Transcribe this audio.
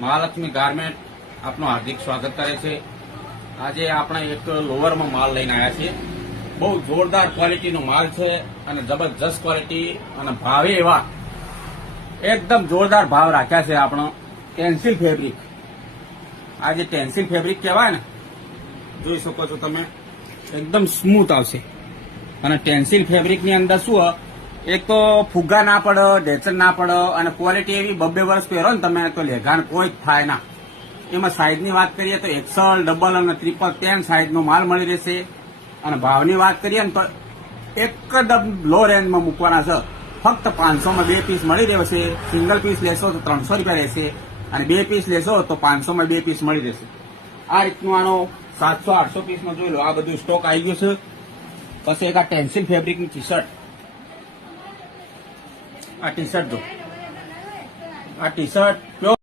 Mahalakshmi garment આપનું હાર્દિક સ્વાગત કરે છે। આજે આપણે એક લોવરમાં માલ લઈને આવ્યા છીએ। બહુ જોરદાર ક્વોલિટીનો માલ છે અને જબરજસ્ત ક્વોલિટી અને ભાવે એવા એકદમ જોરદાર ભાવ રાખ્યા છે। આપણો ટેન્સિલ ફેબ્રિક, આ જે ટેન્સિલ ફેબ્રિક કહેવાય ને, જોઈ શકો છો તમે, એકદમ સ્મૂથ આવશે। અને ટેન્સિલ ફેબ્રિકની અંદર શું, એક તો ફુગ્ગા ના પડે, ઢેચણ ના પડે અને ક્વોલિટી એવી 2-2 વર્ષ પહેરો ને તમે તો લેઘાણ કોઈ જ થાય ના। એમાં સાઈઝની વાત કરીએ તો એક્સલ, ડબલ અને ટ્રિપલ 10 સાઈઝનો માલ મળી રહેશે। અને ભાવની વાત કરીએ ને તો એકદમ લો રેન્જમાં મૂકવાના છે। ફક્ત 500માં 2 પીસ મળી રહેશે। સિંગલ પીસ લેશો તો 300 રૂપિયા રહેશે અને 2 પીસ લેશો તો 500માં 2 પીસ મળી રહેશે। આ રીતનું આનો 700-800 પીસમાં જોઈ લો, આ બધું સ્ટોક આવી ગયું છે। પછી એક આ ટેન્સિલ ફેબ્રિકની ટી શર્ટ, આ ટી શર્ટ જો, આ ટી શર્ટ